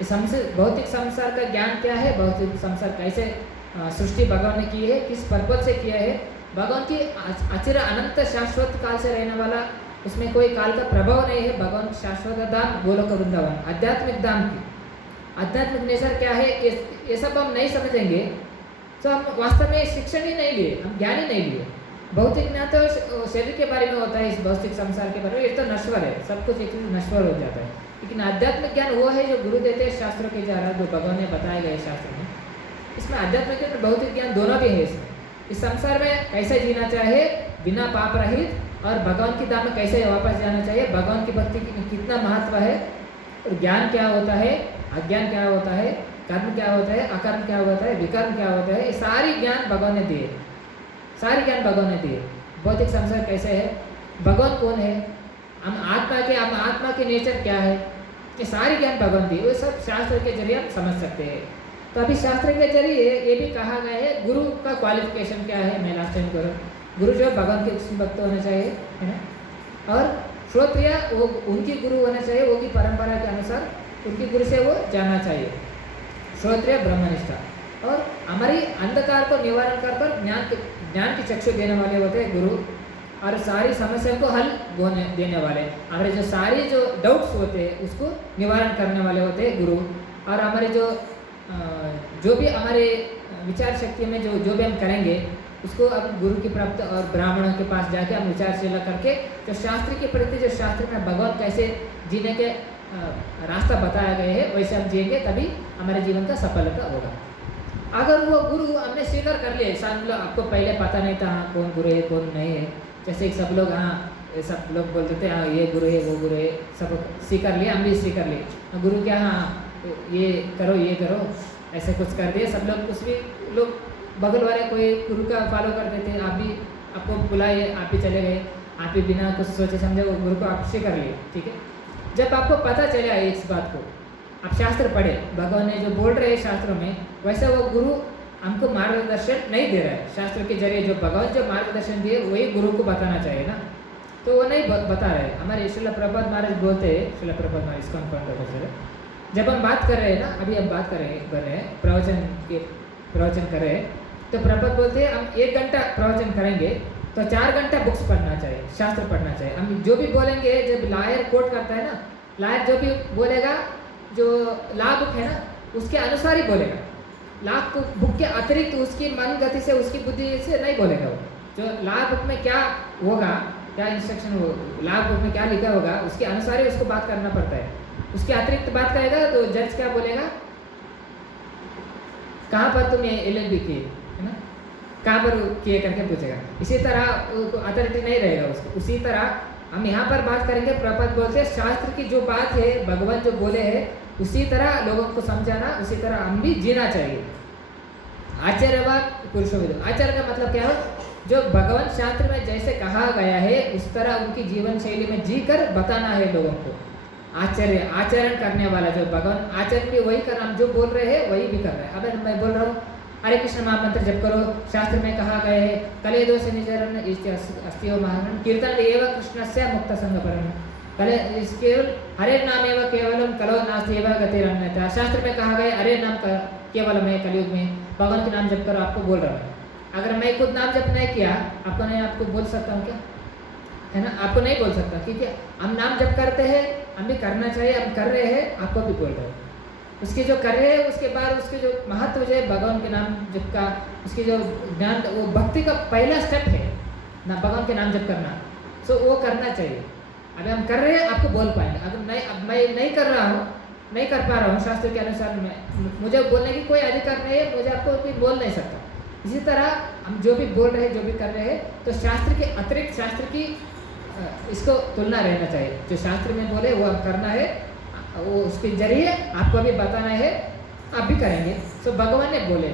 इस भौतिक संसार का ज्ञान क्या है, भौतिक संसार कैसे सृष्टि भगवान ने की है, किस पर्पज से किया है, भगवान की अचिर अनंत शाश्वत काल से रहने वाला, उसमें कोई काल का प्रभाव नहीं है। भगवान शाश्वत धाम गोलोक वृंदावन आध्यात्मिक धाम की आध्यात्मिक नेचर क्या है, ये सब हम नहीं समझेंगे तो हम वास्तव में शिक्षण ही नहीं लिए, हम ज्ञान ही नहीं लिए। भौतिक ज्ञान तो शरीर के बारे में होता है, इस भौतिक संसार के बारे में, ये तो नश्वर है, सब कुछ एक नश्वर हो जाता है। लेकिन आध्यात्मिक ज्ञान वो है जो गुरु देते हैं शास्त्रों के द्वारा, जो भगवान ने बताए गए शास्त्र में। इसमें आध्यात्मिक ज्ञान भौतिक ज्ञान दोनों भी है। इसमें इस संसार में कैसे जीना चाहिए बिना पाप रहित, और भगवान की धाम में कैसे वापस जाना चाहिए, भगवान की भक्ति की कितना महत्व है, और ज्ञान क्या होता है, अज्ञान क्या होता है, कर्म क्या होता है, अकर्म क्या होता है, विकर्म क्या होता है, ये सारी ज्ञान भगवान ने दिए, सारी ज्ञान भगवान ने दिए। भौतिक संसार कैसे है, भगवान कौन है, हम आत्मा के नेचर क्या है, ये सारी ज्ञान भगवान दिए, वो सब शास्त्र के जरिए हम समझ सकते हैं। तो अभी शास्त्र के जरिए ये भी कहा गया है गुरु का क्वालिफिकेशन क्या है। मैं लास्ट टाइम करूँ, गुरु जो भगवान के भक्त होने चाहिए, है ना, और श्रोत्रिय वो उनकी गुरु होना चाहिए, वो की परंपरा के अनुसार उनकी गुरु से वो जानना चाहिए, श्रोत्रिय ब्रह्मनिष्ठा। और हमारी अंधकार को निवारण कर ज्ञान की चक्षु देने वाले होते हैं गुरु, और सारी समस्याओं को हल देने वाले, हमारे जो सारी जो डाउट्स होते हैं उसको निवारण करने वाले होते हैं गुरु। और हमारे जो भी हमारे विचार शक्ति में जो भी हम करेंगे उसको अब गुरु की प्राप्त और ब्राह्मणों के पास जाके हम विचारशीला करके जो शास्त्र के प्रति, जो शास्त्र में भगवान कैसे जीने के रास्ता बताया गया है वैसे हम जिएंगे, तभी हमारे जीवन का सफलता होगा। अगर वो गुरु हमने स्वीकार कर लिए, मतलब आपको पहले पता नहीं था हाँ कौन गुरु है कौन नहीं है, जैसे सब लोग सब लोग बोलते थे हाँ ये गुरु है वो गुरु है, सब स्वीकार लिए, हम भी स्वीकार लिए गुरु क्या, हाँ ये करो ऐसे कुछ कर दिए सब लोग। कुछ भी लोग बगल वाले कोई गुरु का फॉलो करते थे, आप भी आपको बुलाए आप भी चले गए, आप भी बिना कुछ सोचे समझे वो गुरु को आप स्वीकार लिए, ठीक है। जब आपको पता चला इस बात को, आप शास्त्र पढ़े, भगवान ने जो बोल रहे हैं शास्त्रों में वैसे वो गुरु हमको मार्गदर्शन नहीं दे रहा है। शास्त्र के जरिए जो भगवान जो मार्गदर्शन दिए वही गुरु को बताना चाहिए ना, तो वो नहीं बता रहे। हमारे श्रील प्रभुपाद महाराज बोलते हैं, श्रील प्रभुपाद महाराज इस्कॉन फाउंडर, जब हम बात कर रहे हैं ना, अभी हम बात कर रहे हैं प्रवचन कर रहे हैं, तो प्रभुपाद बोलते हैं हम 1 घंटा प्रवचन करेंगे तो 4 घंटा बुक्स पढ़ना चाहिए, शास्त्र पढ़ना चाहिए। हम जो भी बोलेंगे, जब लायर कोट करता है ना, लायर जो भी बोलेगा, जो ला बुक है ना उसके अनुसार ही बोलेगा, ला बुक के अतिरिक्त उसकी मन गति से उसकी बुद्धि से नहीं बोलेगा। वो जो ला बुक में क्या होगा, क्या इंस्ट्रक्शन हो, ला बुक में क्या लिखा होगा उसके अनुसार ही उसको बात करना पड़ता है। उसके अतिरिक्त बात करेगा तो जज क्या बोलेगा, कहाँ पर तुम ये LLB किए, है ना, कहाँ पर किए करके पूछेगा। इसी तरह अथॉरिटी नहीं रहेगा उसको। उसी तरह हम यहाँ पर बात करेंगे, प्रपद बोलते हैं शास्त्र की जो बात है भगवान जो बोले हैं उसी तरह लोगों को समझाना, उसी तरह हम भी जीना चाहिए। आचार्यवाद पुरुषोविद, आचार्य का मतलब क्या है, जो भगवान शास्त्र में जैसे कहा गया है उस तरह उनकी जीवन शैली में जी कर बताना है लोगों को। आचरण करने वाला जो भगवान, आचरण भी वही कर, हम जो बोल रहे हैं वही भी कर रहे हैं। अब मैं बोल रहा हूँ हरे कृष्ण महामंत्र जप करो, शास्त्र में कहा गया है कले दोष निजरन अस्तिव महान कीर्तन एवं कृष्ण से मुक्त संग परम, कले केवल हरे नाम एवं केवलम कलो नास्ति एवं गतिरन्यथा। शास्त्र में कहा गया हरे नाम का केवल है, कलयुग में भगवान के नाम जप करो, आपको बोल रहा हूँ। अगर मैं खुद नाम जप नहीं किया आपको बोल सकता हूँ क्या, है ना, आपको नहीं बोल सकता, ठीक है। हम नाम जप करते हैं, हम भी करना चाहिए, हम कर रहे हैं, आपको भी बोल रहे हैं। उसके जो कर रहे हैं उसके बाद उसके जो महत्व जो है भगवान के नाम जप का, उसके जो ज्ञान, वो भक्ति का पहला स्टेप है ना भगवान के नाम जप करना, सो वो करना चाहिए। अगर हम कर रहे हैं आपको बोल पाएंगे, अगर नहीं, अब मैं नहीं कर रहा हूँ, नहीं कर पा रहा हूँ शास्त्र के अनुसार, मुझे बोलने की कोई अधिकार नहीं है, मुझे आपको भी बोल नहीं सकता। इसी तरह हम जो भी बोल रहे हैं, जो भी कर रहे हैं, तो शास्त्र के अतिरिक्त शास्त्र की इसको तुलना रहना चाहिए। जो शास्त्र में बोले वो हम करना है, वो उसके जरिए आपको भी बताना है, आप भी करेंगे। तो भगवान ने बोले,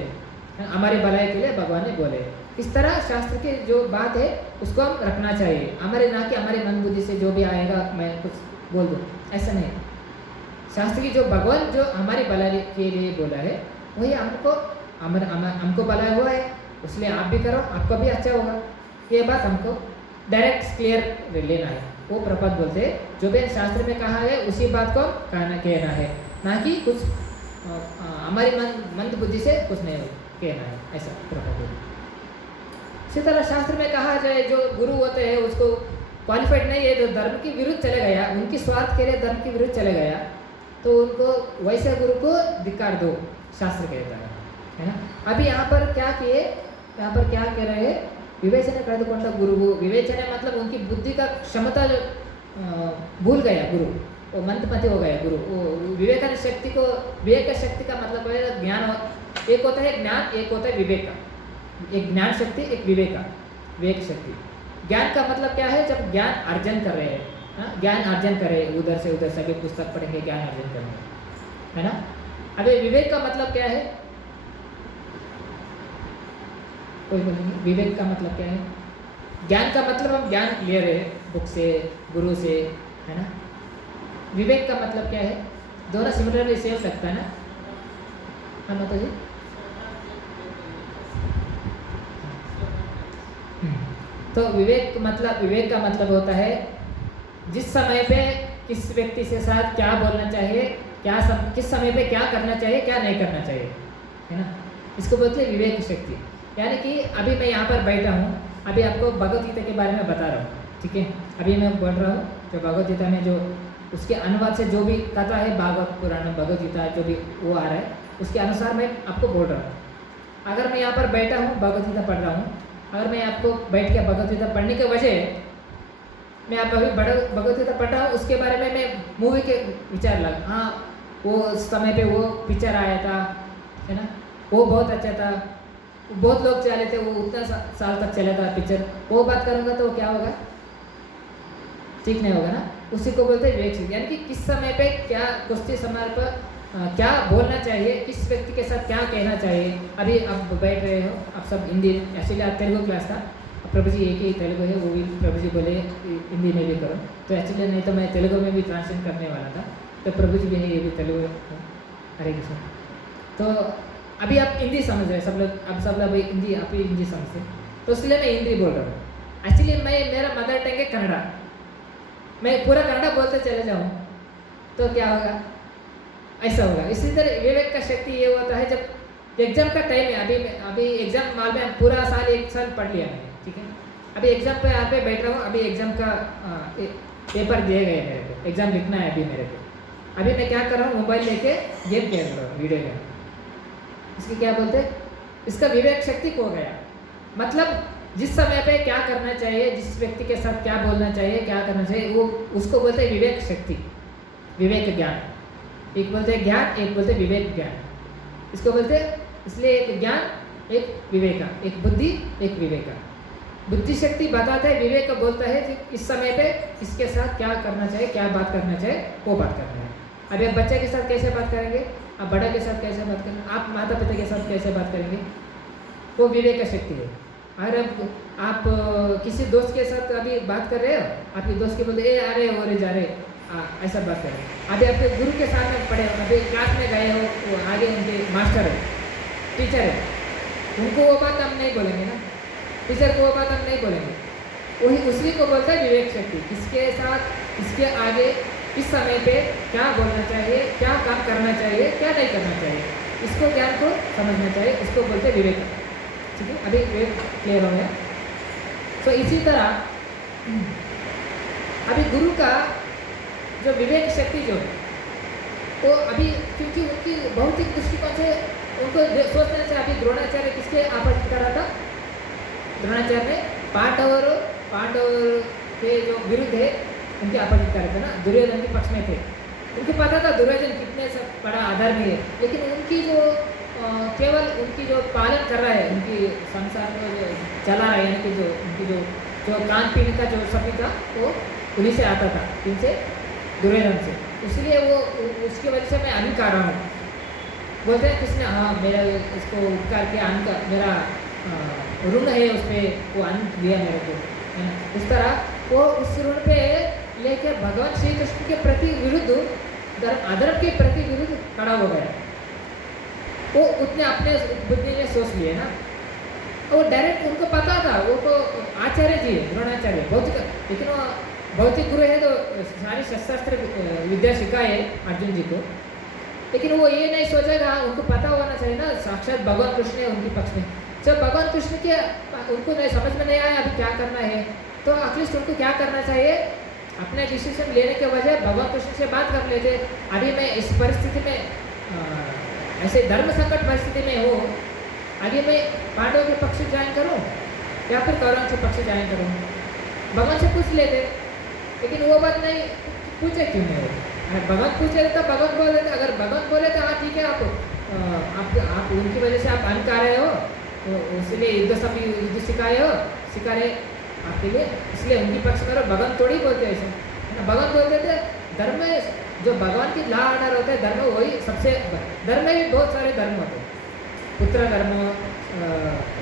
हमारे भलाई के लिए भगवान ने बोले। इस तरह शास्त्र की जो बात है उसको हम रखना चाहिए, हमारे ना कि हमारे मन बुद्धि से जो भी आएगा मैं कुछ बोल दूँ, ऐसा नहीं। शास्त्र की जो भगवान जो हमारी भलाई के लिए बोला है वही हमको भला हुआ है, इसलिए आप भी करो, आपको भी अच्छा होगा। ये बात हमको डायरेक्ट क्लियर लेना है। वो प्रपद बोलते हैं जो भी शास्त्र में कहा है उसी बात को कहना है। ना कि कुछ हमारी मंद बुद्धि से कुछ नहीं कहना है, ऐसा प्रभाव। इसी तरह शास्त्र में कहा जाए जो गुरु होते हैं उसको क्वालिफाइड नहीं है, जो धर्म के विरुद्ध चले गया, उनकी स्वार्थ के लिए धर्म के विरुद्ध चले गया, तो उनको वैसे गुरु को धिक्कार दो, शास्त्र कहता है ना। अभी यहाँ पर क्या किए, यहाँ पर क्या कह रहे हैं, विवेचने कಳೆದುಕೊಂಡ गुरु, विवेचने मतलब उनकी बुद्धि का क्षमता जो भूल गया गुरु, वो मंदमती हो गया गुरु। वो विवेक शक्ति को, विवेक शक्ति का मतलब है ज्ञान, एक होता है ज्ञान, एक होता है विवेक का, एक ज्ञान शक्ति, एक विवेक शक्ति। ज्ञान का मतलब क्या है, जब ज्ञान अर्जन कर रहे हैं, ज्ञान अर्जन करे, उधर से उधर सभी पुस्तक पढ़ेंगे, ज्ञान अर्जन करेंगे, है ना। अभी विवेक का मतलब क्या है, कोई बोलेंगे विवेक का मतलब क्या है। ज्ञान का मतलब हम ज्ञान ले रहे हैं बुक से, गुरु से, है ना। विवेक का मतलब क्या है, दोनों सिमिलरली सेम लगता है ना, हाँ माता जी। तो विवेक का मतलब होता है जिस समय पे किस व्यक्ति के साथ क्या बोलना चाहिए, किस समय पे क्या करना चाहिए, क्या नहीं करना चाहिए, है ना। इसको बोलते हैं विवेक शक्ति। यानी कि अभी मैं यहाँ पर बैठा हूँ, अभी आपको भगवद गीता के बारे में बता रहा हूँ, ठीक है। अभी मैं बोल रहा हूँ जो भगवद गीता में जो उसके अनुवाद से जो भी कथा है, भागवत पुराण भगवद गीता जो भी वो आ रहा है, उसके अनुसार मैं आपको बोल रहा हूँ। अगर मैं यहाँ पर बैठा हूँ, भगवद गीता पढ़ रहा हूँ, अगर मैं आपको बैठ के भगवद गीता पढ़ने की वजह, मैं आप अभी भगवद गीता पढ़ रहा हूँ, उसके बारे में मैं मूवी के विचार लगा, हाँ वो समय पे वो पिक्चर आया था, है ना, वो बहुत अच्छा था, बहुत लोग चले थे, वो उतना साल तक चला था पिक्चर, वो बात करूँगा तो क्या होगा, ठीक नहीं होगा ना। उसी को बोलते हैं विवेक शक्ति। यानी कि किस समय पे क्या कुछ समय पर क्या बोलना चाहिए, किस व्यक्ति के साथ क्या कहना चाहिए। अभी आप बैठ रहे हो, आप सब हिंदी, एक्चुअली आज तेलुगु क्लास था, प्रभु जी एक ही तेलुगु है, वो भी प्रभु जी बोले हिंदी में भी करो, तो एक्चुअली नहीं तो मैं तेलुगु में भी ट्रांसलेट करने वाला था, तो प्रभु जी भी है, ये भी तेलुगु। हरे कृष्ण। तो अभी आप हिंदी समझ रहे सब लोग, अब सब लोग हिंदी, आप ही हिंदी समझते, तो इसलिए मैं हिंदी बोल रहा हूँ। एक्चुअली मेरा मदर टंग है कन्नड़ा, मैं पूरा कन्नड़ा बोलते चले जाऊँ तो क्या होगा, ऐसा होगा। इसी तरह विवेक का शक्ति ये होता है जब एग्जाम का टाइम है, अभी एग्जाम माल में पूरा साल एक साल पढ़ लिया मैंने, ठीक है। अभी एग्जाम पे यहाँ पे बैठ रहा हूँ, अभी एग्जाम का पेपर दिए गए मेरे को, एग्जाम लिखना है अभी मेरे को। अभी मैं क्या कर रहा हूँ, मोबाइल लेके गेम खेल रहा हूँ, वीडियो गेम। इसकी क्या बोलते हैं, इसका विवेक शक्ति खो गया। मतलब जिस समय पे क्या करना चाहिए, जिस व्यक्ति के साथ क्या बोलना चाहिए, क्या करना चाहिए, वो उसको बोलते हैं विवेक शक्ति, विवेक ज्ञान। एक बोलते हैं ज्ञान, एक बोलते हैं विवेक ज्ञान, इसको बोलते हैं। इसलिए एक ज्ञान, एक विवेका, एक बुद्धि, एक विवेका। बुद्धि शक्ति बताता है, विवेक बोलता है कि इस समय पे किसके साथ क्या करना चाहिए, क्या बात करना चाहिए, वो बात करना है। अभी आप बच्चे के साथ कैसे बात करेंगे, आप बड़े के साथ कैसे बात करेंगे, आप माता पिता के साथ कैसे बात करेंगे, वो विवेक का शक्ति है। अगर आप किसी दोस्त के साथ अभी बात कर रहे हो, आपके दोस्त के बोलते आ रहे हो रे जा रहे, ऐसा बात करें। अभी आपके गुरु के सामने पढ़े हो, अभी क्लास में गए हो, वो आगे उनके मास्टर है, टीचर है, उनको वो बात हम नहीं बोलेंगे ना, टीचर को वो बात हम नहीं बोलेंगे। वही उसी को बोलता है विवेक शक्ति। किसके साथ, किसके आगे, किस समय पे क्या बोलना चाहिए, क्या काम करना चाहिए, क्या नहीं करना चाहिए, इसको ज्ञान को समझना चाहिए, इसको बोलते हैं विवेक। ठीक है, अभी विवेक क्लियर हो गया। तो इसी तरह अभी गुरु का जो विवेक शक्ति जो है, वो अभी क्योंकि उनकी भौतिक दृष्टिकोण से उनको सोचने से, अभी द्रोणाचार्य किसके आपोजिट कर रहा था, द्रोणाचार्य ने पांडव के जो विरुद्ध है उनके अपोजिट कर रहे थे ना, दुर्योधन के पक्ष में थे। उनको पता था दुर्योधन कितने सब बड़ा आधार भी है, लेकिन उनकी जो केवल उनकी जो पालन कर रहा है, उनकी संसार को जो चला रहा है, यानी कि जो उनकी जो खान पीने का जो सभी था वो उन्हीं से आता था, इनसे दुर्योधन से। इसलिए वो उसकी वजह से मैं अन्न कर रहा हूँ, बोलते हैं किसने, हाँ मेरा इसको उपकार किया, अन्न का मेरा ऋण है उस पर, वो अन्न दिया मेरे को, है ना। उस तरह वो उस ऋण पे लेके भगवान श्री कृष्ण के प्रति विरुद्ध, अधर्म के प्रति विरुद्ध खड़ा हो गया। वो उतने अपने बुद्धि में सोच लिए ना, वो डायरेक्ट उनको पता था, वो तो आचार्य जी है, द्रोणाचार्य भौतिक, लेकिन वो भौतिक गुरु है तो सारी शस्त्रास्त्र विद्या सिखाए अर्जुन जी को, लेकिन वो ये नहीं सोचेगा, उनको पता होना चाहिए ना साक्षात भगवान कृष्ण है उनके पक्ष में। जब भगवान कृष्ण के उनको नहीं समझ में नहीं आया अभी क्या करना है, तो एटलीस्ट उनको क्या करना चाहिए, अपने डिसीजन लेने के बजाय भगवान कृष्ण से बात कर लेते। अभी मैं इस परिस्थिति में ऐसे धर्म संकट परिस्थिति में हो, आगे मैं पांडवों के पक्ष ज्वाइन करूं या फिर कौरवों के पक्ष ज्वाइन करूं, भगवान से पूछ लेते। लेकिन वो बात नहीं पूछे, क्यों नहीं हो? अगर भगवान पूछे तो भगवान बोल देते, अगर भगवान बोले तो हाँ ठीक है, आप उनकी वजह से आप अन्न खा रहे हो, तो इसलिए युद्ध सिखा रहे आपके लिए, इसलिए उनकी पक्ष करो। भगवान थोड़ी बोलते ऐसे, है ना। भगवान बोलते थे धर्म में जो भगवान की लॉ ऑर्डर होते हैं, धर्म वही सबसे, धर्म में भी बहुत सारे धर्म होते हैं, पुत्र धर्म,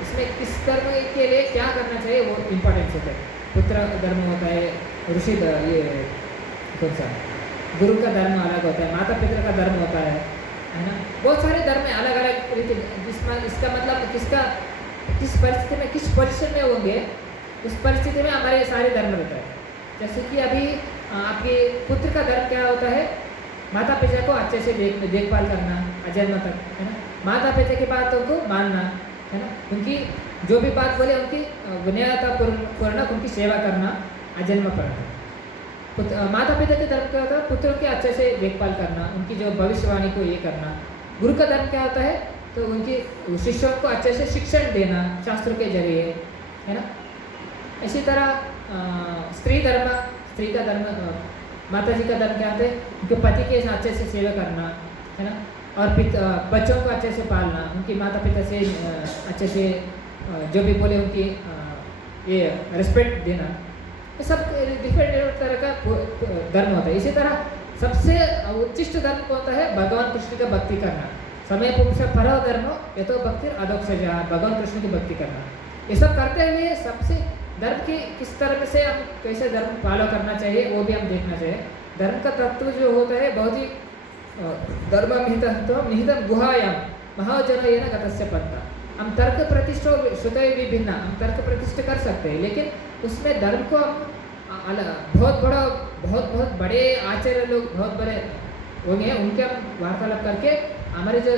इसमें किस धर्म के लिए क्या करना चाहिए वो इम्पोर्टेंस होता है। पुत्र धर्म होता है, ऋषि ये कौन सा गुरु का धर्म अलग होता है, माता पिता का धर्म होता है ना। बहुत सारे धर्म है अलग अलग रीति, जिसमें इसका मतलब किस परिस्थिति में किस पोजिशन में होंगे, उस परिस्थिति में हमारे सारे धर्म रहता है। जैसे कि अभी आपके पुत्र का धर्म क्या होता है, माता पिता को अच्छे से देखभाल करना अजन्म तक, है ना। माता पिता की बातों को मानना, है ना। उनकी जो भी बात बोले उनकी गुणवत्ता पूर्णक उनकी सेवा करना अजन्म पर। माता पिता के धर्म क्या होता है, पुत्रों के अच्छे से देखभाल करना, उनकी जो भविष्यवाणी को ये करना। गुरु का धर्म क्या होता है, तो उनकी शिष्यों को अच्छे से शिक्षण देना शास्त्रों के जरिए, है ना। इसी तरह स्त्री का धर्म, माता जी का धर्म क्या होता है, उनके पति के अच्छे से सेवा करना, है ना। और बच्चों को अच्छे से पालना, उनकी माता पिता से अच्छे से जो भी बोले उनकी ये रिस्पेक्ट देना। ये सब डिफरेंट तरह का धर्म होता है। इसी तरह सबसे उच्चिष्ट धर्म कौन होता है, भगवान कृष्ण का भक्ति करना। समय पुरुष परव धर्म ये तो भक्ति अधोक्ष, भगवान कृष्ण की भक्ति करना। ये सब करते हुए सबसे धर्म की किस तरह से हम कैसे धर्म फॉलो करना चाहिए वो भी हम देखना चाहिए। धर्म का तत्व जो होता है बहुत ही धर्म निहितम गुहायाम महाजन ये न गतस्य पंथा। हम तर्क प्रतिष्ठा श्रुतय विभिन्न, हम तर्क प्रतिष्ठा कर सकते हैं, लेकिन उसमें धर्म को हम बहुत बड़े आचार्य लोग बहुत बड़े होंगे, उनके हम वार्तालाप करके हमारे जो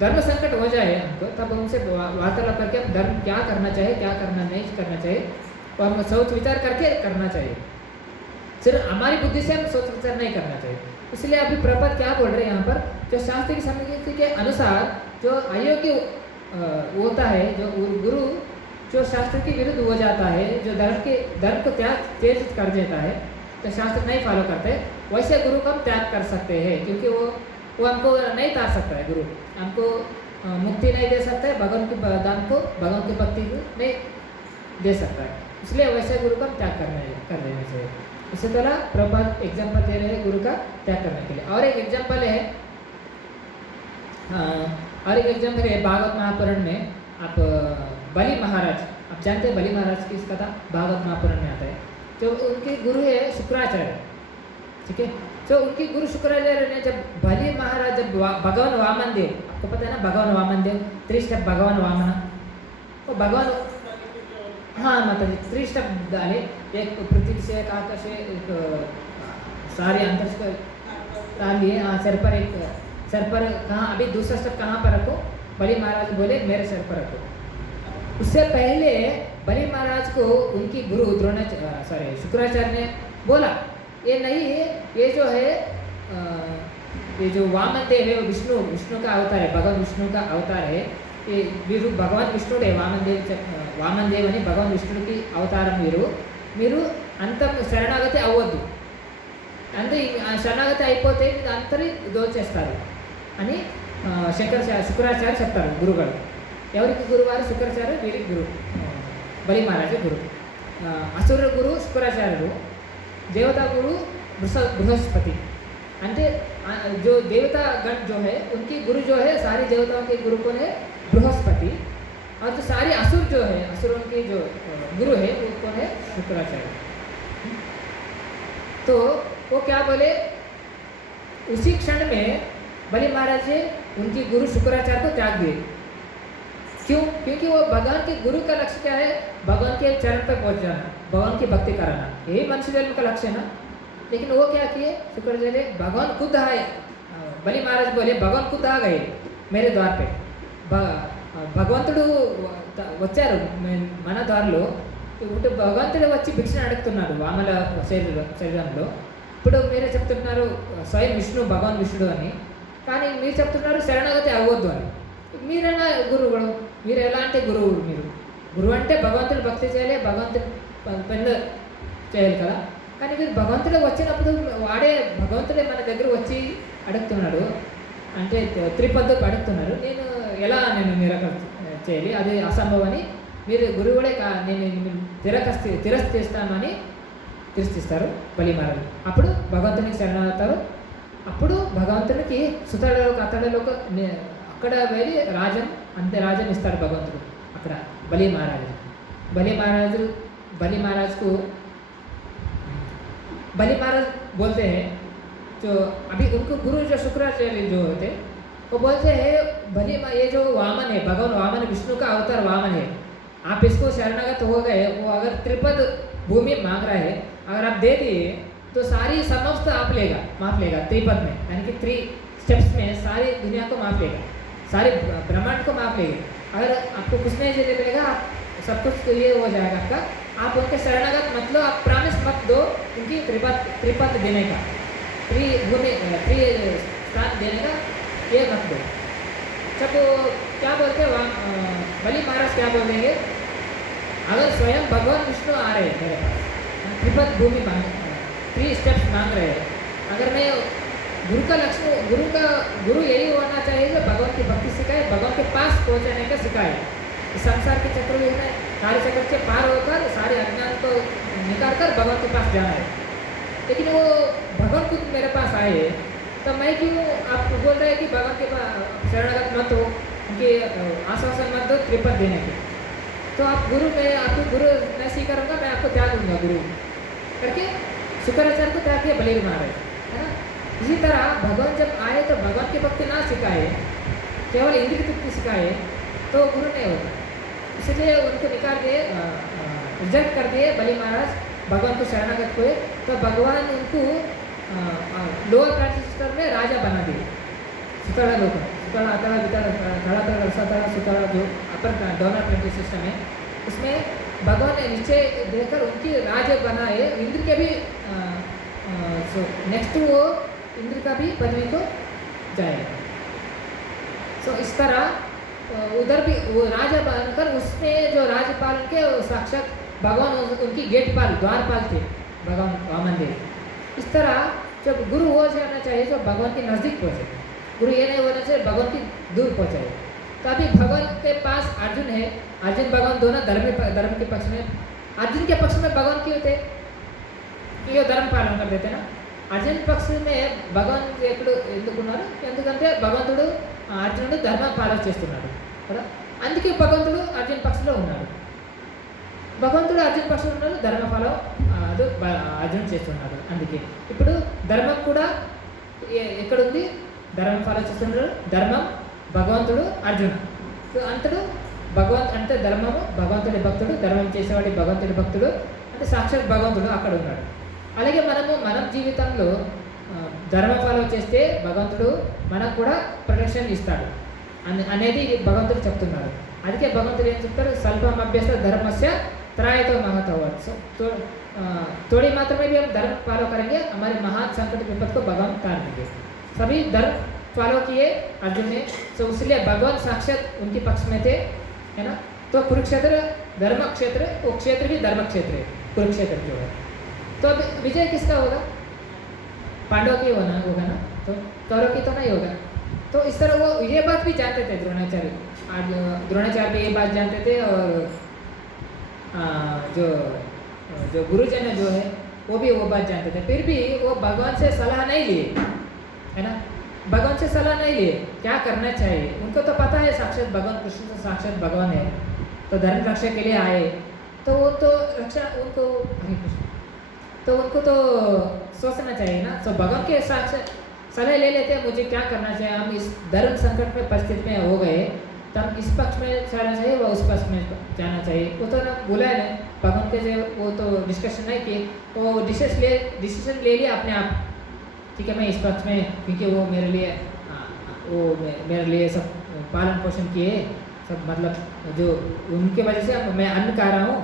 धर्म संकट हो जाए हमको, तब उनसे वार्तालाप करके हम धर्म क्या करना चाहिए क्या करना नहीं करना चाहिए वो हम सोच विचार करके करना चाहिए। सिर्फ हमारी बुद्धि से हम सोच विचार नहीं करना चाहिए। इसलिए अभी प्रभुपाद क्या बोल रहे हैं यहाँ पर, जो शास्त्र की समझ के अनुसार जो अयोग्य होता है, जो गुरु जो शास्त्र के विरुद्ध हो जाता है, जो धर्म को तेज कर देता है, तो शास्त्र नहीं फॉलो करते, वैसे गुरु को हम त्याग कर सकते हैं, क्योंकि वो हमको नहीं तार सकता है। गुरु हमको मुक्ति नहीं दे सकता है, भगवान के दान को, भगवान की भक्ति को नहीं दे सकता है। इसलिए वैसे गुरु का त्याग कर देना चाहिए। इसी तरह प्रभुपाद एग्जाम्पल दे रहे हैं गुरु का त्याग करने के लिए। और एक एग्जाम्पल है भागवत महापुराण में, आप बलि महाराज, आप जानते हैं बलि महाराज की कथा भागवत महापुराण में आता है। जो उनके गुरु है शुक्राचार्य, ठीक है। तो उनके गुरु शुक्राचार्य ने जब बलि महाराज, जब भगवान वामन देव, आपको पता है ना भगवान वामन देव, 3 स्टेप भगवान वामन, वो भगवान, हाँ माता जी 3 स्टेप डाले, एक पृथ्वी से एक आकाश से एक सारे अंतर से डाल दिए। हाँ सर पर कहाँ, अभी दूसरा स्टेप कहाँ पर रखो, बलि महाराज बोले मेरे सर पर रखो। उससे पहले बलि महाराज को उनकी गुरु शुक्राचार्य ने बोला ये नहीं है, ये जो है ये जो वामन देव है वो विष्णु का अवतार है, भगवान विष्णु का अवतार है। ये भगवान विष्णु वामन देव అని भगवान विष्णु की अवतार మీరు అంత శరణాగతి అవ్వద్దు, అంటే శరణాగతి అయిపోతే మీరు అంతరి దోచేస్తారు అని శుక్రాచార్య చెప్తారు గురుగారు. ఎవరికి గురువారు? శుక్రాచార్య, వీరికి గురు बलि महाराज गुरु, असुर गुरु शुक्राचार्य, देवता गुरु बृहस्पति। अंटे जो देवता गण जो है उनकी गुरु जो है, सारी देवताओं के गुरु कौन है? बृहस्पति। और जो सारे असुर जो है, असुरों के जो गुरु है वो कौन है? शुक्राचार्य। तो वो क्या बोले, उसी क्षण में बलि महाराज जी उनकी गुरु शुक्राचार्य को त्याग दिए। क्यों? क्योंकि वो भगवान के गुरु का लक्ष्य क्या है? भगवान के चरण पर पहुंच जाना, भगवान की भक्ति कराना, यही मनुष्य जन्म का लक्ष्य है ना। लेकिन वो क्या किए शुक्राचार्य, भगवान खुद आए बलि महाराज बोले भगवान खुद आ गए मेरे द्वार पे భగవంతుడు వచ్చారు మన దారిలో ఇప్పుడు భగవంతుడు వచ్చి భిక్షను అడుగుతున్నాడు వామల శరీరంలో ఇప్పుడు మీరే చెప్తున్నారు స్వయం విష్ణు భగవాన్ విష్ణుడు అని కానీ మీరు చెప్తున్నారు శరణాగతి అవ్వద్దు అని మీరైనా గురువు మీరు ఎలాంటి గురువు మీరు గురువు అంటే భగవంతుడు భక్తి చేయాలి భగవంతుడు పనులు చేయాలి కదా కానీ మీరు భగవంతుడు వచ్చినప్పుడు వాడే భగవంతుడే మన దగ్గర వచ్చి అడుగుతున్నాడు అంటే త్రిపద్దుకు అడుగుతున్నారు నేను ఎలా నిరాకరణ చేయాలి అది అసంభవని మీరు గురువుడే నేను తిరస్కరిస్తామని తిరస్కరిస్తారు బలి మహారాజు అప్పుడు భగవంతునికి శరణవుతారు అప్పుడు భగవంతునికి సుతడలోకి అతడలోకి అక్కడ వెళ్ళి రాజన్ ఇస్తారు భగవంతుడు అక్కడ బలి महाराज को बलि महाराज बोलते हैं जो अभी उनको गुरु जो शुक्राचार्य जो होते वो बोलते हैं ये जो वामन है भगवान वामन विष्णु का अवतार वामन है आप इसको शरणागत हो गए वो अगर त्रिपद भूमि मांग रहा है अगर आप दे दिए तो सारी समस्त माफ लेगा त्रिपद में यानी कि 3 स्टेप्स में सारी दुनिया को माफ लेगा सारे ब्रह्मांड को माफ लेगा अगर आपको कुछ नहीं मिलेगा सब कुछ तो ये हो जाएगा आपका आप उनके शरणागत मतलब आप प्रॉमिस मत दो उनकी त्रिपद देने का स्थान देने का ये मत दो जब क्या बोलते हैं बलि महाराज क्या बोलेंगे अगर स्वयं भगवान विष्णु आ रहे हैं मेरे पास त्रिपद भूमि 3 स्टेप्स मांग रहे हैं अगर मैं गुरु का लक्ष्य गुरु यही होना चाहिए जो भगवान की भक्ति सिखाए भगवान के पास पहुंचाने का सिखाए इस संसार के चक्र में कार्य चक्र से पार होकर सारे अज्ञान को निकाल कर भगवान के पास जाना है लेकिन वो भगवान खुद मेरे पास आए तो मैं क्यों आप बोल रहे हैं कि भगवान के पास शरणागत मत हो उनके आश्वासन मत दो त्रिपद देने के तो आप मैं आपको गुरु मैं स्वीकारूंगा मैं आपको त्याग दूंगा गुरु करके शुक्राचार्य को त्याग किया बलि महाराज है ना इसी तरह भगवान जब आए तो भगवान की भक्ति ना सिखाए केवल इंद्रिय तृप्ति सिखाए तो गुरु नहीं होता इसलिए उनको निकाल दिए रिजेक्ट कर दिए बलि महाराज भगवान को शरणागत हुए तो भगवान उनको लोअर ट्रांजिस्टर में राजा बना दिए सुतड़ा लोग सुतड़ा अतड़ा बितड़ा धड़ा तड़ा रसातड़ा सुतड़ा जो अपर डोनर ट्रांजिट सिस्टम है उसमें भगवान ने नीचे देकर उनकी राज बनाए इंद्र के भी नेक्स्ट वो इंद्र का भी पदवी को जाएगा सो इस तरह उधर भी वो राजा बनकर उसमें जो राज्यपाल के साक्षात भगवान उनकी गेटपाल द्वारपाल थे भगवान वामन देव इस तरह जब गुरु हो जाना चाहिए तो भगवान के नज़दीक पहुँचे गुरु ये नहीं होना चाहिए भगवान की दूर पहुँचाए तो अभी भगवान के पास अर्जुन है अर्जुन भगवान दोनों धर्म के पक्ष में अर्जुन के पक्ष में भगवान क्यों थे ये धर्म पालन कर देते ना अर्जुन पक्ष में भगवान ఎందుకున్నారు ఎందుకంటే భగవంతుడు అర్జునుడు ధర్మ పాలన చేస్తున్నాడు కదా అందుకే భగవంతుడు అర్జున్ పక్షంలో ఉన్నాడు భగవంతుడు అర్జున్ పక్షంలో ఉన్నాడు ధర్మ పాలన అది అర్జునుడు చేస్తున్నాడు అందుకే ఇప్పుడు ధర్మం కూడా ఎక్కడ ఉంది ధర్మ పాలన చేస్తున్నాడు ధర్మం భగవంతుడు అర్జునుడు అంతడు భగవంతు అంటే ధర్మము భగవంతుడి భక్తుడు ధర్మం చేసేవాడి భగవంతుడి భక్తుడు అంటే సాక్షాత్ భగవంతుడు అక్కడ ఉన్నాడు అలాగే మన జీవితంలో ధర్మ ఫాలో చేస్తే భగవంతుడు మనకు కూడా ప్రొటెక్షన్ ఇస్తాడు అనేది భగవంతుడు చెప్తున్నారు అందుకే భగవంతుడు ఏం చెప్తారు స్వల్పం అభ్యాస ధర్మస్య त्रायतो महत्वत तो थोड़ी मात्रा में भी हम धर्म फॉलो करेंगे हमारे महान संकट विपद को भगवान तार देंगे सभी धर्म फॉलो किए अर्जुन ने तो इसलिए भगवान साक्षात उनके पक्ष में थे है ना तो कुरुक्षेत्र धर्म क्षेत्र वो क्षेत्र भी धर्म क्षेत्र है कुरुक्षेत्र जो है तो अब विजय किसका होगा पांडव की होगा ना तो कौरव की तो नहीं होगा तो इस तरह वो ये बात भी जानते थे द्रोणाचार्य आज द्रोणाचार्य भी ये बात जानते थे और जो गुरुजन जो है वो भी वो बात जानते थे फिर भी वो भगवान से सलाह नहीं लिए है ना भगवान से सलाह नहीं लिए क्या करना चाहिए उनको तो पता है साक्षात भगवान कृष्ण तो साक्षात भगवान है तो धर्म रक्षा के लिए आए तो वो तो रक्षा उनको हरे कृष्ण तो उनको तो सोचना चाहिए ना तो भगवान के साक्षात सलाह ले लेते हैं मुझे क्या करना चाहिए हम इस धर्म संकट में परिस्थिति में हो गए तो हम इस पक्ष में जाना चाहिए व उस पक्ष में जाना चाहिए वो तो ना बुलाया नहीं भगवान के जो वो तो डिस्कशन नहीं किए वो डिसीजन ले लिया अपने आप ठीक है मैं इस पक्ष में क्योंकि वो मेरे लिए वो मेरे लिए सब पालन पोषण किए, सब मतलब जो उनके वजह से अब मैं अन्न खा रहा हूँ,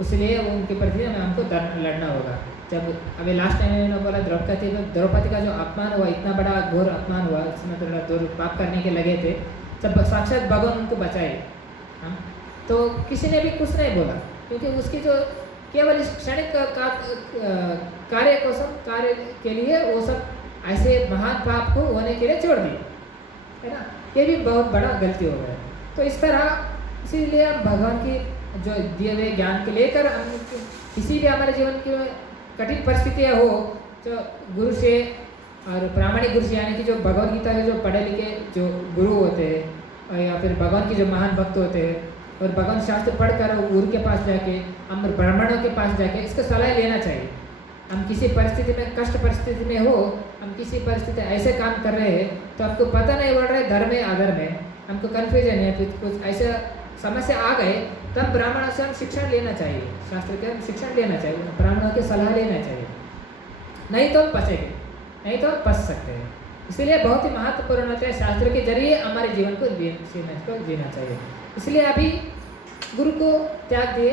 इसलिए उनके प्रति मैं हमको लड़ना होगा। जब अभी लास्ट टाइम मैंने बोला द्रौपदी का जो अपमान हुआ, इतना बड़ा घोर अपमान हुआ, इसमें थोड़ा दूर पाप करने के लगे थे, जब साक्षात भगवान उनको बचाए। हाँ, तो किसी ने भी कुछ नहीं बोला, क्योंकि उसकी जो केवल इस क्षणिक कार्य के लिए वो सब ऐसे महान पाप को होने के लिए छोड़ दिए, है ना। ये भी बहुत बड़ा गलती हो गया। तो इस तरह इसीलिए हम भगवान की जो दिए हुए ज्ञान के लेकर हम किसी भी हमारे जीवन की कठिन परिस्थितियाँ हो, जो गुरु से और प्रामाणिक गुरु से, यानी कि जो भगवद गीता के जो पढ़े लिखे जो गुरु होते हैं, और या फिर भगवान के जो महान भक्त होते हैं, और भगवान शास्त्र पढ़कर गुरु के पास जाके, हम ब्राह्मणों के पास जाके इसका सलाह लेना चाहिए। हम किसी परिस्थिति में, कष्ट परिस्थिति में हो, हम किसी परिस्थिति ऐसे काम कर रहे हैं तो हमको पता नहीं पड़ रहा है धर्म में अधर्म में, हमको कन्फ्यूजन है, फिर कुछ ऐसा समस्या आ गए, तब ब्राह्मणों से हम शिक्षण लेना चाहिए, शास्त्र के हम शिक्षण लेना चाहिए, ब्राह्मणों की सलाह लेना चाहिए, नहीं तो हम फंसेंगे, नहीं तो हम फंस सकते हैं। इसलिए बहुत ही महत्वपूर्ण होता है, शास्त्र के जरिए हमारे जीवन को जीना चाहिए। इसलिए अभी गुरु को त्याग दिए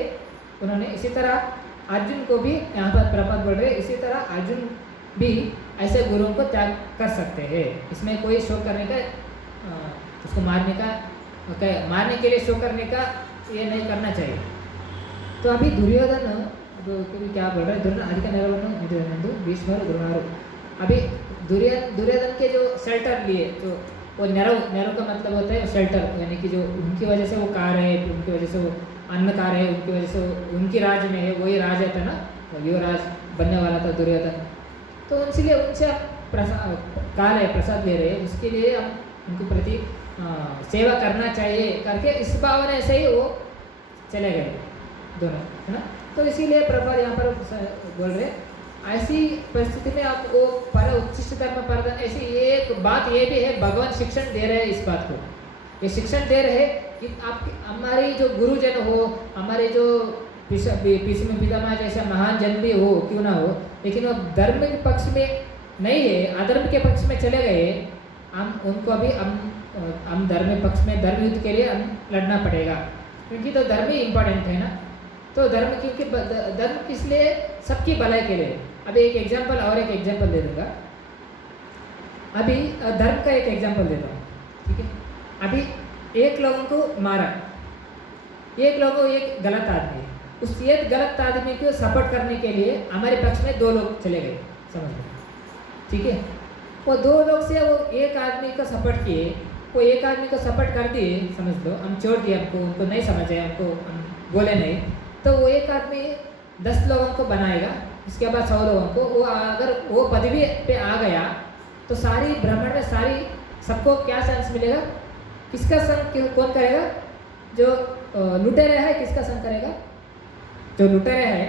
उन्होंने, इसी तरह अर्जुन को भी यहाँ पर प्रपद बोल रहे, इसी तरह अर्जुन भी ऐसे गुरुओं को त्याग कर सकते हैं। इसमें कोई शो करने का, उसको मारने का, मारने के लिए शो करने का ये नहीं करना चाहिए। तो अभी दुर्योधन क्या बोल रहे हैं, दुर्योधन भीष्म द्रोणादि, अभी दुर्योधन के जो शेल्टर लिए, जो वो नैरो का मतलब होता है शेल्टर, यानी कि जो उनकी वजह से वो खा रहे हैं, उनकी वजह से वो अन्न खा रहे हैं, उनकी वजह से उनकी राज में है, वही राज था ना, युवराज बनने वाला था दुर्योधन। तो उनसे आप काल है प्रसाद ले रहे हैं, उसके लिए हम उनके प्रति सेवा करना चाहिए करके इस भावना से ही वो चले गए दोनों, है ना। तो इसीलिए प्रभुपाद यहाँ पर बोल रहे, ऐसी परिस्थिति में आप वो पर उच्चिष्ट धर्म प्रदान, ऐसी एक बात ये भी है, भगवान शिक्षण दे रहे हैं इस बात को, ये शिक्षण दे रहे कि आप हमारे जो गुरुजन हो, हमारे जो भीष्म पितामह जैसा महान जन भी हो क्यों ना हो, लेकिन वो धर्म के पक्ष में नहीं है, अधर्म के पक्ष में चले गए, हम उनको अभी हम धर्म पक्ष में, धर्म युद्ध के लिए हम लड़ना पड़ेगा, क्योंकि तो धर्म ही इम्पोर्टेंट है ना। तो धर्म, क्योंकि धर्म किस लिए, सबकी भलाई के लिए। अभी एक एग्जांपल और एक एग्जांपल दे दूंगा, अभी धर्म का एक एग्जांपल देता हूँ, ठीक है। अभी एक लोगों को मारा, एक लोगों एक गलत आदमी, उस एक गलत आदमी को सपोर्ट करने के लिए हमारे पक्ष में दो लोग चले गए, समझ लो, ठीक है। वो दो लोग से वो एक आदमी को सपोर्ट किए, वो एक आदमी को सपोर्ट कर दिए, समझ लो, हम छोड़ दिए, हमको उनको नहीं समझे, हमको हम बोले नहीं, तो वो एक आदमी 10 लोगों को बनाएगा, उसके बाद 100 लोगों को, वो अगर वो पदवी पे आ गया तो सारी ब्राह्मण में सारी सबको क्या चांस मिलेगा, किसका संग कौन करेगा, जो लुटेरा है किसका संग करेगा, जो लुटेरा है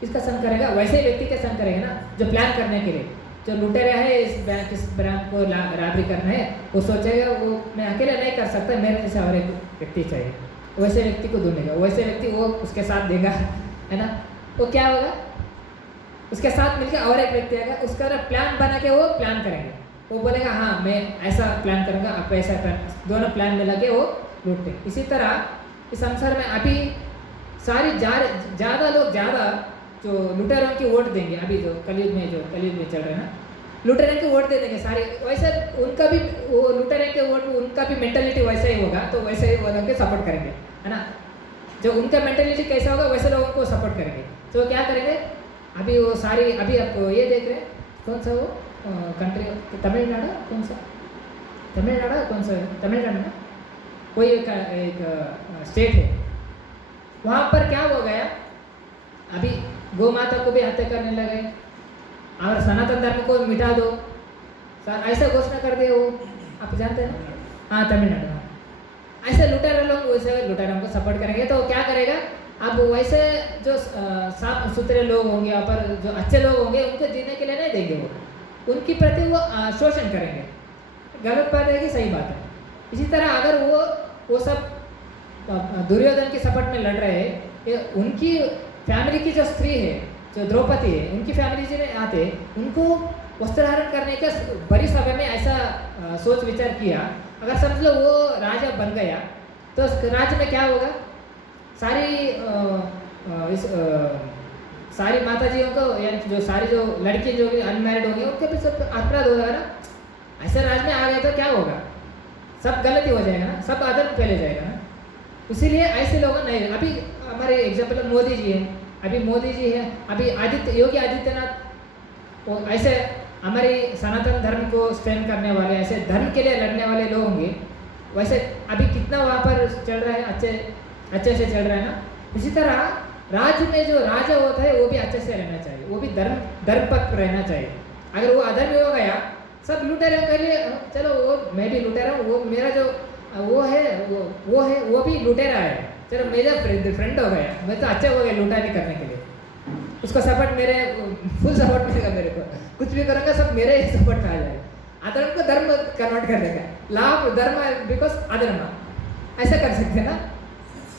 किसका संग करेगा, वैसे व्यक्ति के संग करेगा ना, जो प्लान करने के लिए, जो लुटेरा है इस बैंक को राबरी करना है, वो सोचेगा वो मैं अकेले नहीं कर सकता, मेरे जैसे और एक व्यक्ति चाहिए, वैसे व्यक्ति को ढूंढेगा, वैसे व्यक्ति वो उसके साथ देगा, है ना। वो क्या होगा, उसके साथ मिलकर और एक व्यक्ति आएगा, उसका प्लान बना के वो प्लान करेंगे, वो बोलेगा हाँ मैं ऐसा प्लान करूँगा, आप ऐसा प्लान, दोनों प्लान मिला के वो लूटते। इसी तरह इस संसार में अभी सारी ज़्यादा लोग ज़्यादा जो लुटेरों की वोट देंगे, अभी जो कलयुग में चल रहे हैं ना, लुटेरों की वोट दे देंगे सारे, वैसे उनका भी वो लुटेरों के वोट, उनका भी मेंटालिटी वैसा ही होगा, तो वैसे ही वो लोग के सपोर्ट करेंगे, है ना। जो उनका मेंटालिटी कैसा होगा वैसे लोगों को सपोर्ट करेंगे, तो क्या करेंगे, अभी वो सारी, अभी आप ये देख रहे हैं, कौन सा वो कंट्री, तमिलनाडु, कौन सा तमिलनाडु, कौन सा तमिलनाडु ना, कोई एक स्टेट है, वहाँ पर क्या हो गया, अभी गौ माता को भी हत्या करने लगे और सनातन धर्म को मिटा दो, सर ऐसा घोषणा कर दिए वो, आप जानते हैं ना, हाँ तमिलनाडु, हाँ ऐसे लुटेरे लोग वैसे लुटेरों को सपोर्ट करेंगे, तो क्या करेगा, अब वैसे जो साफ सुथरे लोग होंगे, यहाँ पर जो अच्छे लोग होंगे, उनको जीने के लिए नहीं देंगे, वो उनकी प्रति वो शोषण करेंगे, गलत बात है कि सही बात है। इसी तरह अगर वो सब दुर्योधन के सपोर्ट में लड़ रहे हैं, उनकी फैमिली की जो स्त्री है, जो द्रौपदी है, उनकी फैमिली से आते, उनको वस्त्र धारण करने का बड़ी सभा में ऐसा सोच विचार किया, अगर समझ लो वो राजा बन गया तो उस राज्य में क्या होगा, सारी माताजियों को यानी जो सारी जो लड़की जो अनमैरिड होंगी उनके भी सब अपराध होगा ना। ऐसे राज्य में आ गए तो क्या होगा, सब गलती हो जाएगा ना, सब अधर्म फैले जाएगा ना। इसीलिए ऐसे लोग नहीं, अभी हमारे एग्जाम्पल मोदी जी है, अभी मोदी जी है, अभी योगी आदित्यनाथ, वो ऐसे हमारी सनातन धर्म को स्टैंड करने वाले, ऐसे धर्म के लिए लड़ने वाले लोग होंगे। वैसे अभी कितना वहाँ पर चल रहा है, अच्छे से चल रहा है ना। इसी तरह राज्य में जो राजा होता है वो भी अच्छे से रहना चाहिए, वो भी धर्म पर रहना चाहिए। अगर वो अधर्म हो गया, सब लुटेरों के लिए चलो वो मैं भी लुटेरा हूँ, वो मेरा जो वो भी लुटेरा है, चलो मेरा फ्रेंड हो गया, मैं तो अच्छा हो गया लुटाने करने के लिए, उसका सपोर्ट मेरे फुल सपोर्ट मिलेगा, मेरे को कुछ भी करूँगा सब मेरे ही सपोर्ट में आ जाएगा। अधर्म को धर्म कन्वर्ट कर देगा, लाभ धर्म बिकॉज अधर्म, ऐसा कर सकते हैं ना।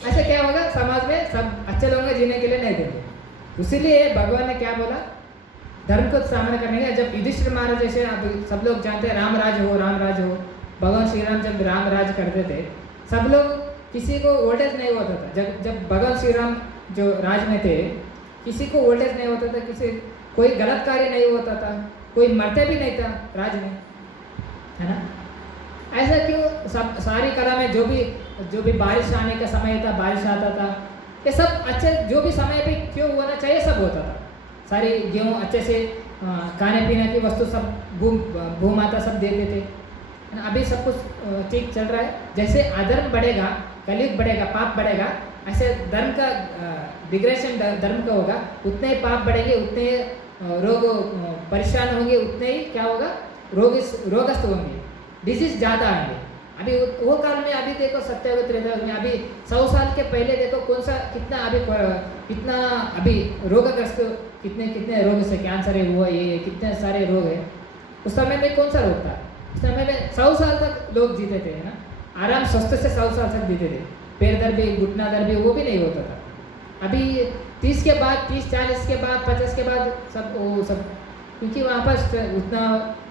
ऐसे क्या होगा, समाज में सब अच्छे लोगों को जीने के लिए नहीं देंगे। इसीलिए भगवान ने क्या बोला, धर्म को सामने करने का। जब युधिष्ठिर महाराज जैसे आप सब लोग जानते हैं राम राज हो, भगवान श्री राम जब राम राज करते थे, सब लोग किसी को वोल्टेज नहीं होता था। जब भगवान श्री राम जो राज में थे, किसी को वोल्टेज नहीं होता था, कोई गलत कार्य नहीं होता था, कोई मरते भी नहीं था राज में, है ना। ऐसा क्यों, सब सारी कला में जो भी बारिश आने का समय था, बारिश आता था, ये सब अच्छे जो भी समय पे क्यों होना चाहिए सब होता था। सारी गेहूँ अच्छे से खाने पीने की वस्तु सब भूमाता सब देते थे, है ना। अभी सब कुछ ठीक चल रहा है। जैसे अधर्म बढ़ेगा, कलयुग बढ़ेगा, पाप बढ़ेगा, ऐसे धर्म का डिग्रेशन धर्म का होगा, उतने ही पाप बढ़ेंगे, उतने रोग परेशान होंगे, उतने ही क्या होगा, रोगस्त होंगे, डिजीज ज़्यादा आएंगे। अभी वो काल में अभी देखो सत्यावत त्रेता में, अभी 100 साल के पहले देखो कौन सा कितना अभी रोगग्रस्त, कितने रोग से कैंसर है, वो ये कितने सारे रोग है। उस समय में कौन सा रोग था, उस समय में 100 साल तक लोग जीते थे, है ना, आराम स्वस्थ से 100 साल तक जीते थे। पैर दर्द भी, घुटना दर्द भी, वो भी नहीं होता था। अभी 30 के बाद, 30-40 के बाद, 50 के बाद सब क्योंकि वहाँ पर उतना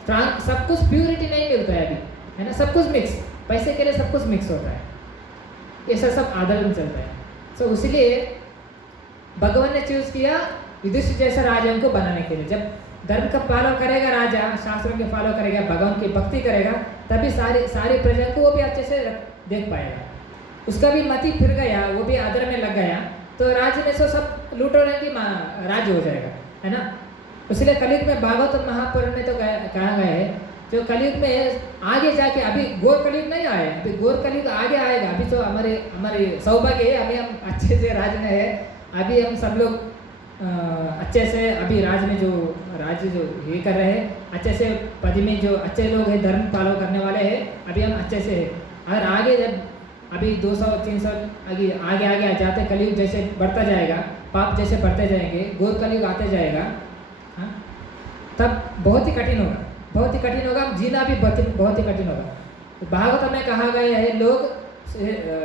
स्ट्रांग सब कुछ प्योरिटी नहीं मिलता है अभी, है ना। सब कुछ मिक्स, पैसे के लिए सब कुछ मिक्स होता है, ऐसा सब आंदोलन चलता है। सो इसीलिए भगवान ने चूज किया युधिष्ठिर जैसा राजाओं को बनाने के लिए। जब धर्म का फॉलो करेगा राजा, शास्त्रों के फॉलो करेगा, भगवान की भक्ति करेगा, तभी सारी प्रजा को वो भी अच्छे से देख पाएगा। उसका भी मति फिर गया, वो भी आदर में लग गया, तो राज्य में से सब लूटोने की राज्य हो जाएगा, है ना। इसलिए कलयुग में भागवत महापुराण में तो कहा गया है, जो कलयुग में आगे जाके, अभी घोर कलयुग नहीं आया, अभी घोर कलयुग आगे आएगा। अभी तो हमारे सौभाग्य है, अभी हम अच्छे से राज्य में है, अभी हम सब लोग अच्छे से अभी राज्य जो ये कर रहे हैं, अच्छे से पद में जो अच्छे लोग हैं, धर्म फॉलो करने वाले हैं, अभी हम अच्छे से है। अगर आगे जब अभी 200-300 आगे जाते, कलयुग जैसे बढ़ता जाएगा, पाप जैसे बढ़ते जाएंगे, घोर कलयुग आते जाएगा, हाँ, तब बहुत ही कठिन होगा, जीना भी बहुत ही कठिन होगा। भागवत में कहा गया है, लोग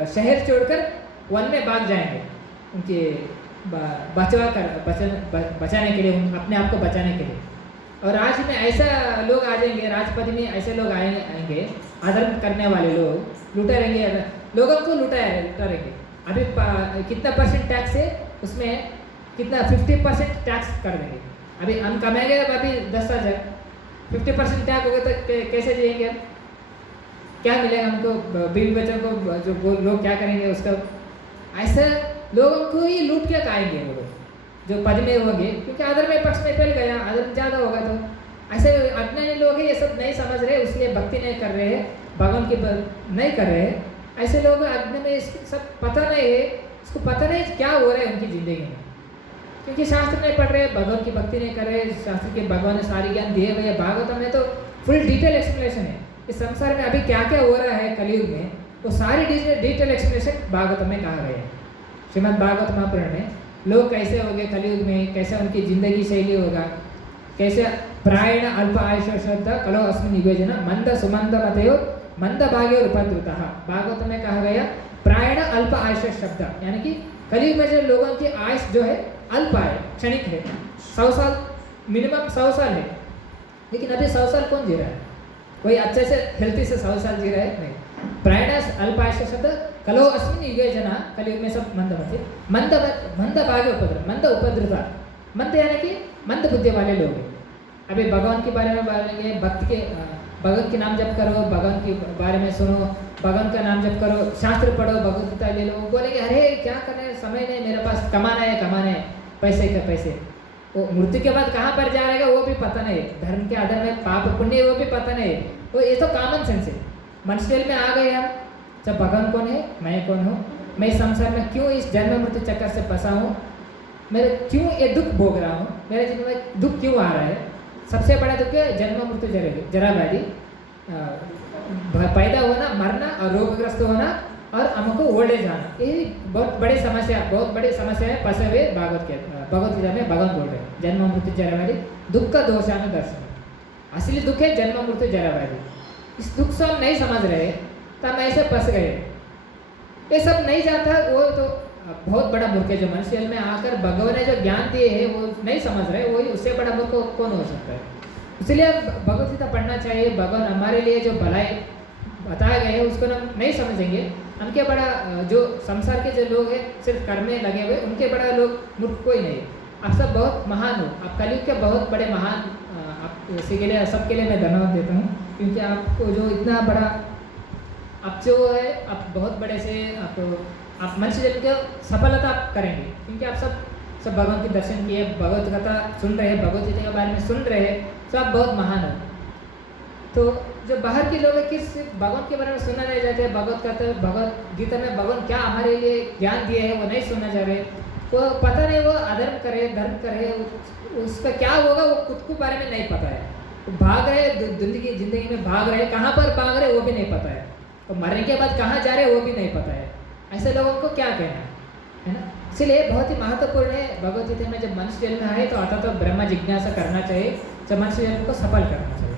शहर छोड़कर वन में भाग जाएंगे, उनके बचाने के लिए, अपने आप को बचाने के लिए। और राज्य में ऐसा लोग आ जाएंगे, राजपद में ऐसे लोग आएंगे, अधर्म करने वाले लोग लूटे रहेंगे, लोगों को लुटाएंगे। अभी कितना % टैक्स है, उसमें कितना 50% टैक्स कर देंगे। अभी हम कमाएंगे अभी 10,000, 50% टैक्स हो गया तो कैसे जिएंगे, क्या मिलेगा हमको, बीवी बच्चों को जो लोग क्या करेंगे उसका। ऐसे लोगों को ही लूट के खाएंगे वो लोग जो पद में होंगे, क्योंकि आदर में पक्ष में फैल गया, आदर ज़्यादा होगा। तो ऐसे अज्ञानी लोग हैं, ये सब नहीं समझ रहे, इसलिए भक्ति नहीं कर रहे हैं, भगवान की नहीं कर रहे हैं। ऐसे लोग अज्ञान में सब पता नहीं है, इसको पता नहीं क्या हो रहा है उनकी ज़िंदगी में, क्योंकि शास्त्र नहीं पढ़ रहे, भगवान की भक्ति नहीं कर रहे। शास्त्र के भगवान ने सारी ज्ञान दिए हुए हैं, भागवत में तो फुल डिटेल एक्सप्लेनेशन है इस संसार में अभी क्या क्या हो रहा है कलयुग में, वो सारी डिटेल एक्सप्लेनेशन भागवत में कहा गया है। श्रीमद् भागवत महापुराण में लोग कैसे होंगे कलयुग में, कैसे उनकी जिंदगी शैली होगा, कैसे प्रायण अल्प आयुष शब्द कलो अस्मिन् युगे मंद सुमंद मतयो मंद भाग्य उपद्रुतः। भागवत में कहा गया प्रायण अल्प आयुष शब्द, यानी कि कलयुग में जो लोगों की आयुष जो है अल्प है, क्षणिक है, 100 साल मिनिमम 100 साल है। लेकिन अभी 100 साल कौन जी रहा है? कोई अच्छे से हेल्थी से 100 साल जी रहा है? नहीं। प्रायणस अल्पायुष्यसत कलो अस्मिन् युगे जना, कलयुग में सब मंदमति, मंद भाग्य उपद्रव, मंद उपद्रवता, मंद यानी कि मंद बुद्धि वाले लोग हैं। अभी भगवान के बारे में बोलेंगे, भगवान के नाम जप करो, भगवान के बारे में सुनो, भगवान का नाम जप करो, शास्त्र पढ़ो, भगवत गीता ले लो, बोलेंगे अरे क्या करने, समय नहीं, मेरे पास कमाना है, पैसे का पैसे। वो मृत्यु के बाद कहाँ पर जा रहेगा वो भी पता नहीं, धर्म के आधार में पाप पुण्य वो भी पता नहीं। तो ये तो कॉमन सेंस है। मनुष्य में आ गए हम, जब भगवान कौन है, मैं कौन हूँ, मैं इस संसार में क्यों इस जन्म मृत्यु चक्कर से फंसा हूँ, मैं क्यों ये दुख भोग रहा हूँ, मेरे जीवन में दुख क्यों आ रहा है। सबसे बड़ा दुख है जन्म मृत्यु जरा व्याधि, पैदा होना, मरना और रोगग्रस्त होना और हमको ओल्ड एज आना, ये बहुत बड़ी समस्या है। फंसे हुए भगवत गीता में भगवान बोल रहे हैं जन्म मृत्यु जरा व्याधि दुख का दोषान दर्शन। असली दुख है जन्म मृत्यु जरा व्याधि। इस दुख से हम नहीं समझ रहे तो हम ऐसे फंस गए। ये सब नहीं जानता वो तो बहुत बड़ा मूर्ख है। जो मनुष्य में आकर भगवान ने जो ज्ञान दिए है वो नहीं समझ रहे, वही उससे बड़ा मूर्ख कौन हो सकता है। इसलिए भगवत गीता पढ़ना चाहिए। भगवान हमारे लिए जो भलाई बताए गए हैं उसको हम नहीं समझेंगे, उनके बड़ा जो संसार के जो लोग हैं सिर्फ कर्म में लगे हुए, उनके बड़ा लोग मूर्ख कोई नहीं। आप सब बहुत महान हो, आप कलयुग के बहुत बड़े महान, आप इसी के लिए सबके लिए मैं धन्यवाद देता हूँ, क्योंकि आपको जो इतना बड़ा आप जो है आप बहुत बड़े से आप मनुष्य जन्म के सफलता आप करेंगे, क्योंकि आप सब भगवान के दर्शन किए, भगवत कथा सुन रहे हैं, भगवत गीता के बारे में सुन रहे हैं, तो आप बहुत महान हो। तो जो बाहर के लोग हैं किस भगवान के बारे में सुनना नहीं चाहते, भगवत गीता में भगवान क्या हमारे लिए ज्ञान दिए है वो नहीं सुनना चाह रहे, वो पता नहीं, वो अधर्म करे धर्म करे, उसका क्या होगा वो खुद को बारे में नहीं पता है। वो भाग रहे जिंदगी में भाग रहे, कहाँ पर भाग रहे वो भी नहीं पता है, तो मरने के बाद कहाँ जा रहे वो भी नहीं पता है। ऐसे लोगों को क्या कहना है ना। इसलिए बहुत ही महत्वपूर्ण है भगवत गीता में जब मनुष्य जन्म आए तो अर्थात तो ब्रह्म जिज्ञासा करना चाहिए, जब मनुष्य जन्म को सफल करना चाहिए।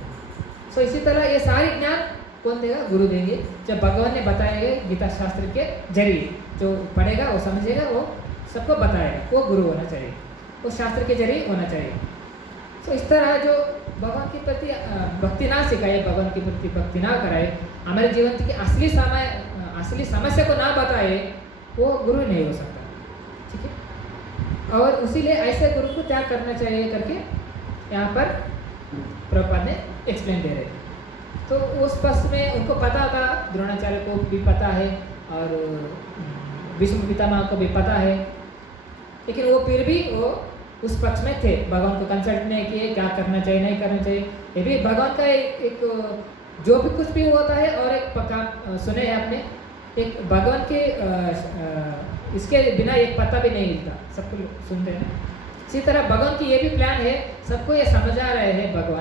सो इसी तरह ये सारी ज्ञान कौन देगा, गुरु देंगे। जब भगवान ने बताए गए गीता शास्त्र के जरिए, जो पढ़ेगा वो समझेगा, वो सबको बताएगा, वो गुरु होना चाहिए, वो शास्त्र के जरिए होना चाहिए। सो इस तरह जो भगवान के प्रति भक्ति ना सिखाए, भगवान के प्रति भक्ति ना कराए, हमारे जीवन की असली समस्या को ना बताए, वो गुरु नहीं हो सकता। ठीक है। और उसीलिए ऐसे गुरु को त्याग करना चाहिए करके यहाँ पर प्रभुपाद ने एक्सप्लेन दे रहे हैं। तो उस पक्ष में उनको पता था, द्रोणाचार्य को भी पता है और भीष्म पितामह को भी पता है, लेकिन वो फिर भी वो उस पक्ष में थे, भगवान को कंसल्ट नहीं किए क्या करना चाहिए नहीं करना चाहिए। ये भी भगवान का एक जो भी कुछ भी होता है, और एक पक्का सुने हैं आपने, एक भगवान के इसके बिना एक पता भी नहीं हिलता, सबको सुनते हैं। इसी तरह भगवान की ये भी प्लान है, सबको ये समझा रहे हैं भगवान